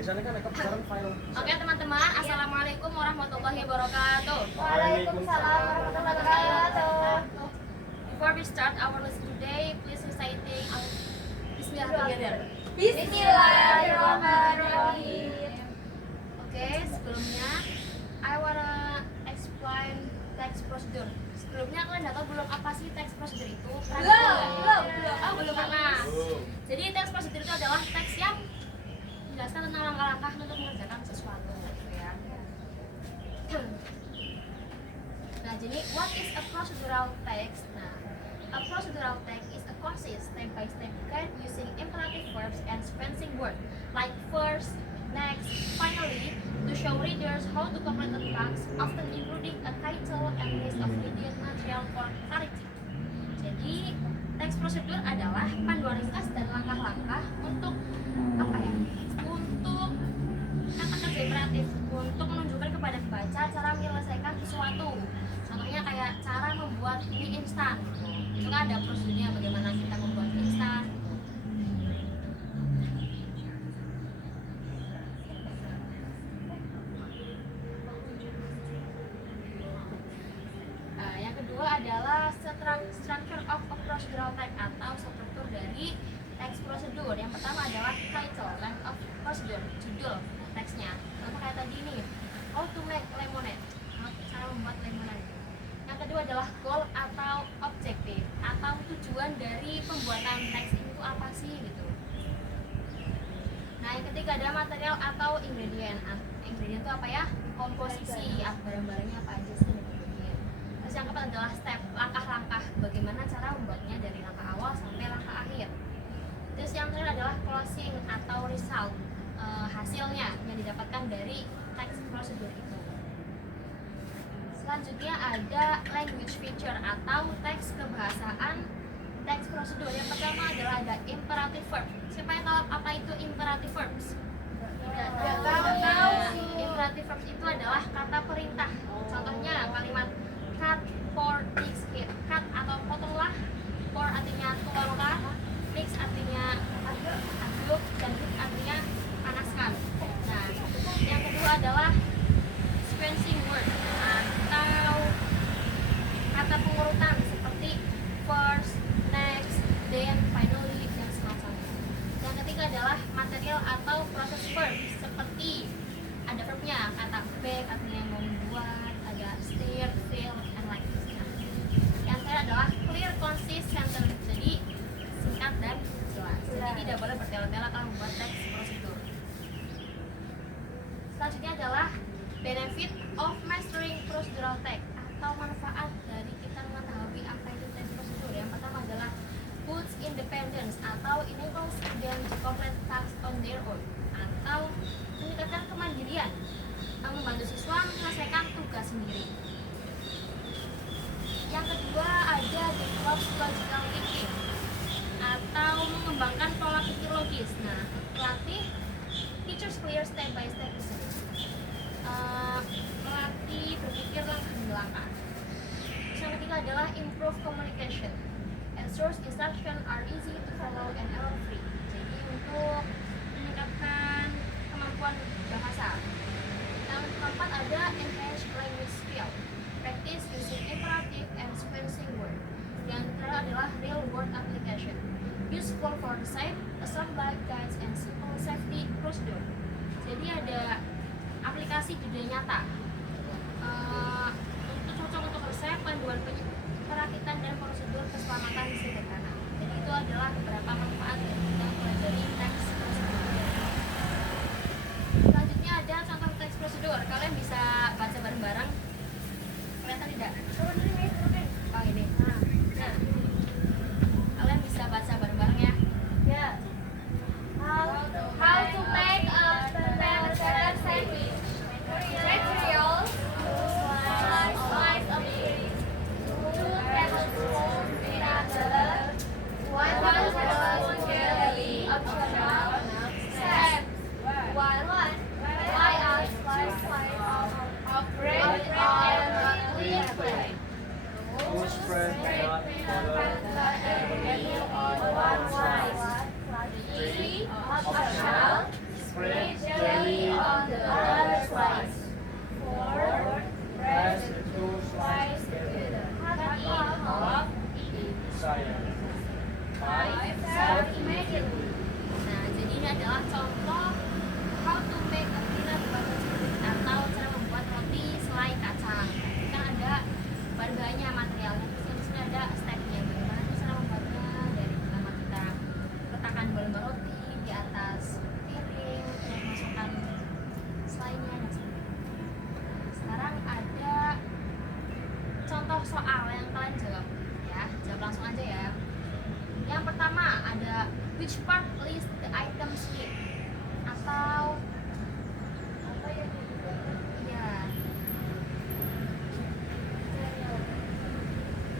Biasanya kan mereka pesan file. Oke teman-teman, assalamualaikum warahmatullahi wabarakatuh. Waalaikumsalam warahmatullahi wabarakatuh. Before we start our lesson today, please reciting Bismillah together. Bismillahirrahmanirrahim. Oke, sebelumnya I wanna explain text procedure. Sebelumnya kalian udah tahu belum apa sih text procedure itu? Belum. Oh, belum pernah. Jadi text procedure itu adalah teks yang menjelaskan tentang langkah-langkah untuk mengerjakan sesuatu gitu ya. Nah, jadi what is a procedural text? Nah, a procedural text is a concise step-by-step guide using imperative verbs and sequencing words like first, next, finally to show readers how to complete a task, often including a title and list of needed material for clarity. Jadi, teks prosedur adalah panduan ringkas dan langkah-langkah untuk apa ya? Untuk kata kerja imperatif, untuk menunjukkan kepada pembaca cara menyelesaikan sesuatu. Contohnya kayak cara membuat mie instan. Itu kan ada prosedurnya bagaimana kita membuat mie instan. Yang kedua adalah structure of a procedural text atau struktur dari teks prosedur. Yang pertama adalah title, length of procedure, judul teksnya. Contoh kayak tadi nih, how to make lemonade, cara membuat lemonade. Yang kedua adalah goal atau objective atau tujuan dari pembuatan teks itu apa sih gitu. Nah, yang ketiga ada material atau ingredient. Ingredient itu apa ya? Komposisi, barang-barangnya apa aja sih ingredient. Terus yang keempat adalah step, langkah-langkah, bagaimana cara membuatnya dari langkah awal sampai langkah akhir. Terus yang terakhir adalah closing atau result, hasilnya yang didapatkan dari teks prosedur itu. Selanjutnya ada language feature atau teks kebahasaan teks prosedur. Yang pertama adalah ada imperative verb. Siapa yang tahu apa itu imperative verbs? Tidak tahu. Imperative verbs itu adalah kata perintah. Contohnya kalimat cut, pour, mix, heat. Cut atau potonglah, pour artinya tuanglah, mix artinya aduk, dan heat artinya panaskan. Nah, yang kedua adalah sequencing word atau kata pengurutan seperti first, next, then, finally, dan semacamnya. Yang ketiga adalah material atau proses verb seperti ada verbnya, kata bake artinya yang membuat, ada stir, fill, and like this. Yang terakhir adalah clear, concise, sentence. Jadi singkat dan jelas. Jadi tidak boleh bertele-tele kalau membuat teks prosedur. Selanjutnya adalah benefit of mastering procedural text atau manfaat dari kita mengetahui apa itu teks prosedur. Yang pertama adalah boosts independence atau enables them to complete tasks on their own atau meningkatkan kemandirian, membantu siswa menyelesaikan tugas sendiri. Yang kedua ada develop logical thinking atau mengembangkan pola pikir logis. Nah, pelatih teachers clear step by step reasoning. Melatih berpikir langkah demi langkah. Yang ketiga adalah improve communication. Ensures instruction are easy to follow and error free. Jadi untuk meningkatkan kemampuan bahasa. Yang keempat ada enhance language skill. Practice using imperative and sequencing word. Yang terakhir adalah real world application. Useful for the safe, assembly guides and simple safety procedure. Jadi ada aplikasi dunia nyata untuk cocok untuk resep, panduan perakitan dan prosedur keselamatan sederhana. Jadi itu adalah beberapa manfaat yang mempelajari teks prosedur. Selanjutnya ada contoh teks prosedur. Kalian bisa baca bareng-bareng. Kelihatan tidak? Oh ini. Nah, kalian bisa baca bareng-bareng ya. Ya. How to make a potato sandwich. Materials: slice of cheese, 2 tablespoons peanut butter, 1 tablespoon jelly, optional. Step 1. Lay a slice of bread on a clean plate. 2 spread peanut butter and on one slice. 3. Optional. Spread jelly science. Five, self-imagine. Nah, jadi ini adalah contoh how to make a peanut butter sandwich atau cara membuat roti selai kacang. Kan ada bahan-bahannya, materialnya. Terus di sini ada stepnya. Bagaimana sih cara membuatnya? Dari pertama kita letakkan balon roti di atas piring, terus masukkan selainya dan sebagainya. Nah, sekarang ada contoh soal yang kalian jawab. Ya, jawab langsung aja ya. Yang pertama ada which part list the items with, atau apa ya? Ya.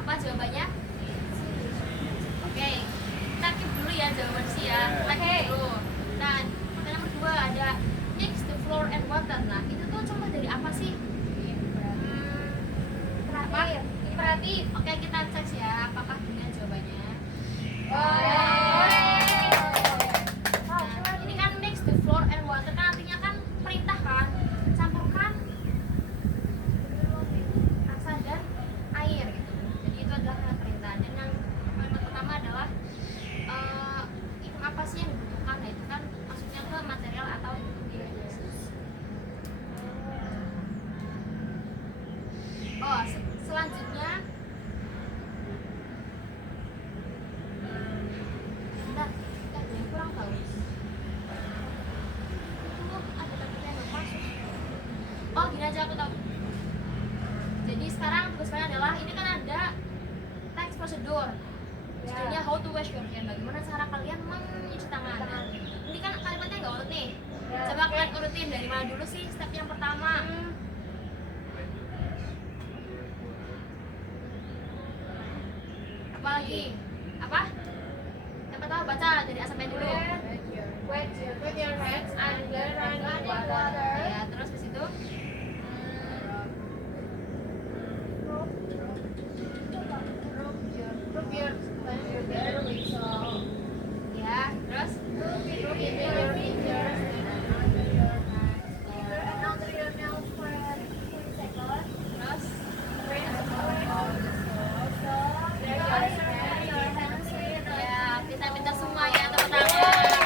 Apa jawabannya? Oke, kita keep dulu ya jawaban sih ya. Kita keep dulu. Dan pertanyaan kedua ada mix the flour and water. Nah, itu tuh contoh dari apa sih? Apa? Imperatif. Oke, kita cek ya apakah benar jawabannya. Nah, ini kan mix the flour and water, kan artinya kan perintah kan, campurkan rasa dan air gitu. Jadi itu adalah kata perintah. Dan yang kalimat pertama adalah item apa sih yang dibutuhkan? Nah, itu kan maksudnya ke material atau ingredients. Oh, selanjutnya bentar, ada yang kurang tahu. Oh, ada tanda yang belum masuk. Oh, gini aja aku tahu. Jadi sekarang tugas kalian adalah ini kan ada teks prosedur. Judulnya how to wash your hand. Bagaimana cara kalian mencuci tangan. Nah, ini kan kalimatnya nggak urut nih. Coba kalian urutin dari mana dulu sih step yang pertama. Apa lagi? Apa? Yang pertama baca dari A sampai dulu. Wet your hands under running water. Ya, terus ke situ. Rub your finger with salt. Ya, terus Rub it in your fingers and under your hands. And under your nails for 20 seconds. terus Rinse away all the salt. So, wash your hands with ya, pintar-pintar semua ya, tepuk tangan.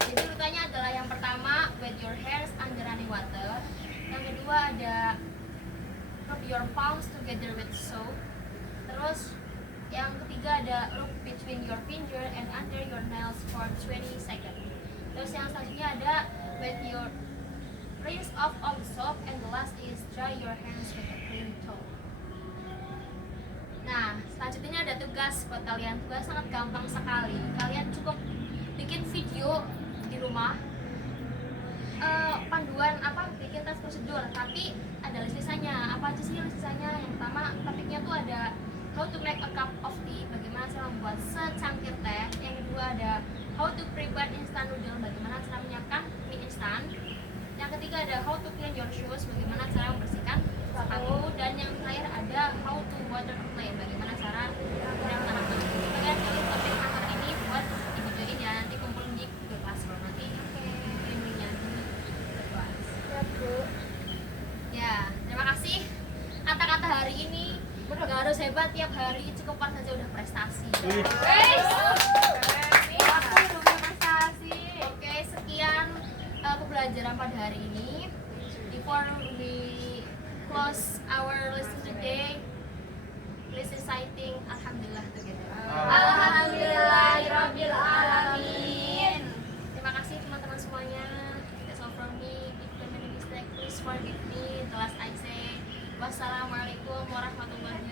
Jadi urutannya adalah yang pertama wet your hairs under running water. Yang kedua ada rub your palms together with soap. Terus yang ketiga ada look between your finger and under your nails for 20 seconds. Terus yang selanjutnya ada wet your rinse off all the soap, and the last is dry your hands with a clean towel. Nah, selanjutnya ada tugas buat kalian. Tugas sangat gampang sekali. Kalian cukup bikin video di rumah, panduan apa bikin tes prosedur, tapi ada lisannya. Apa aja sih lisannya? Yang pertama topiknya tuh ada how to make a cup of tea, bagaimana cara membuat secangkir teh. Yang kedua ada how to prepare instant noodle, bagaimana cara menyiapkan mie instan. Yang ketiga ada how to clean your shoes, bagaimana cara membersihkan sepatu. Dan yang terakhir ada how to water a plant, bagaimana cara menyiram tanaman. Kalian pilih topik antara ini buat di video ini ya, nanti kumpulin di Google Classroom, nanti kirim linknya di Google Class. Ya, terima kasih. Kata-kata hari ini gak harus hebat tiap hari, cukup pas saja udah prestasi. Oke, sekian pembelajaran pada hari ini. Before we close our lesson today, please reciting Alhamdulillah together. Alhamdulillahirabbil alamin. Terima kasih teman-teman semuanya. That's all from me. If you made a mistake, please forgive me. The last I say, wassalamualaikum warahmatullahi